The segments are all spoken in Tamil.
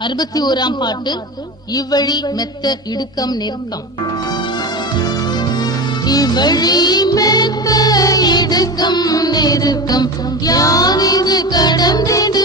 அறுபத்தி ஓராம் பாட்டு இவ்வழி மெத்த இடுக்கம் நெருக்கம் இவ்வழி மெத்த இடுக்கம் நெருக்கம் யார் இது கடந்திடு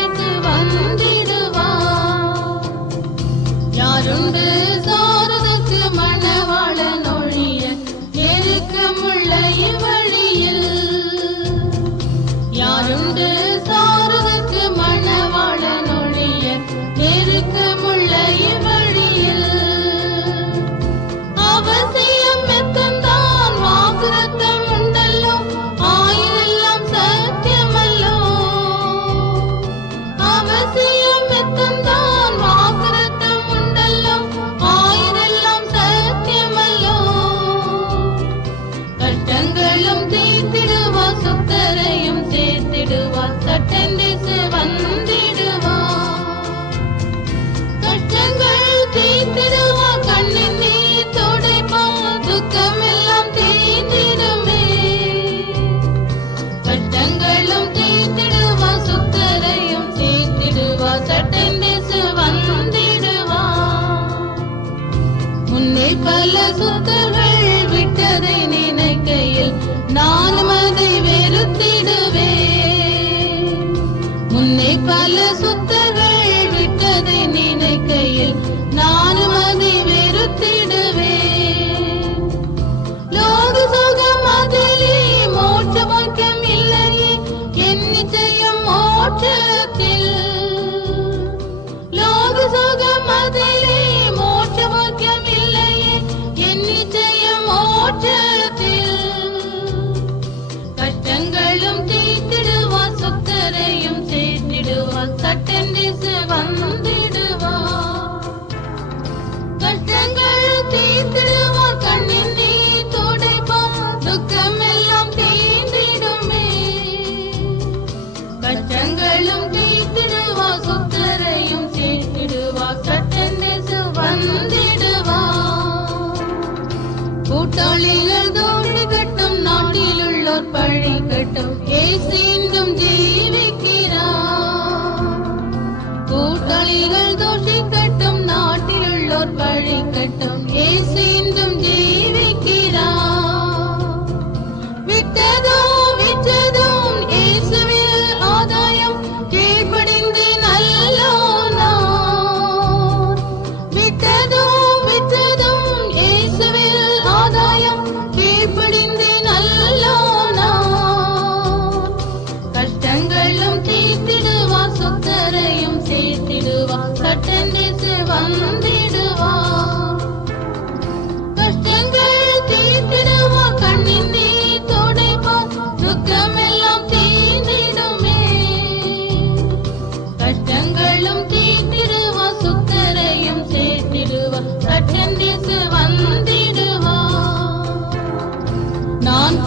பல சுத்தங்கள் விட்டதை நினைக்கையில் நானும் அதை வெறுத்திடுவே முன்னே பல சுத்தங்கள் விட்டதை நினைக்கையில் நான் Mother. கிடைக்கட்டும்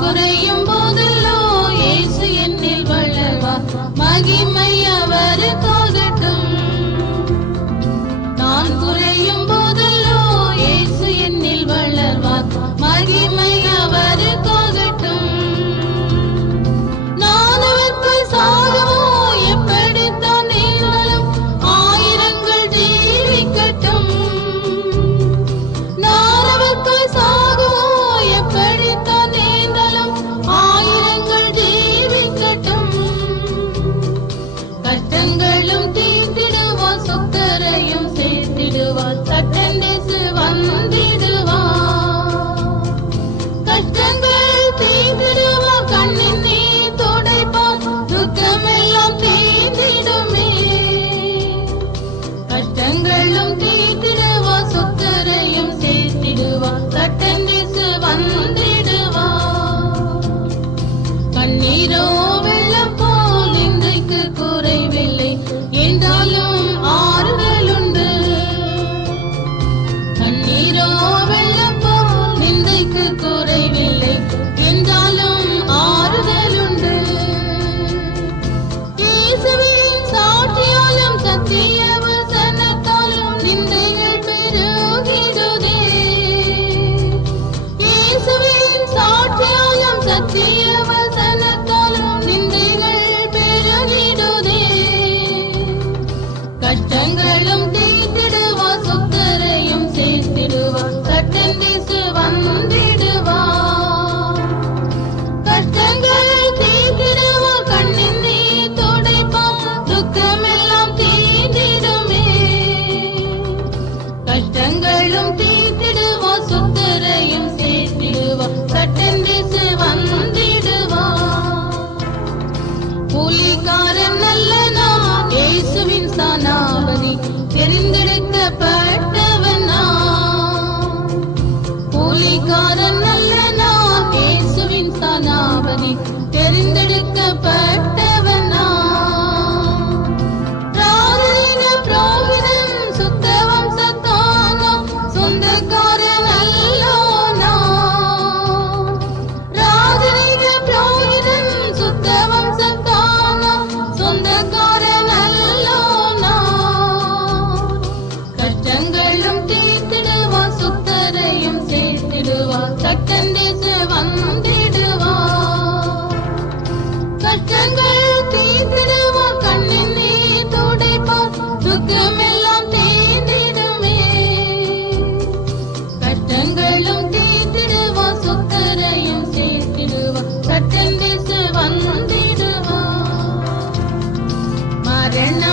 குறையும் போதெல்லோ இயேசு என்னில் வளர்வா மகிமை அவருக்கு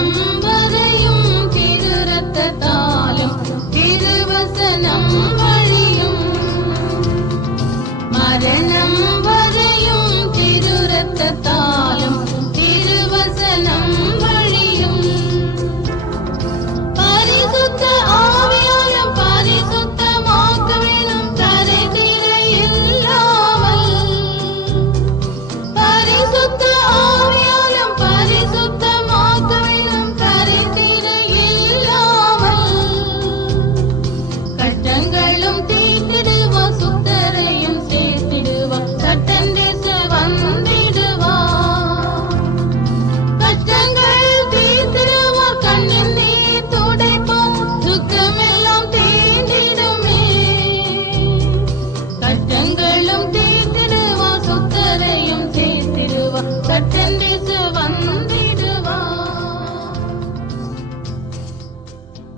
Thank you.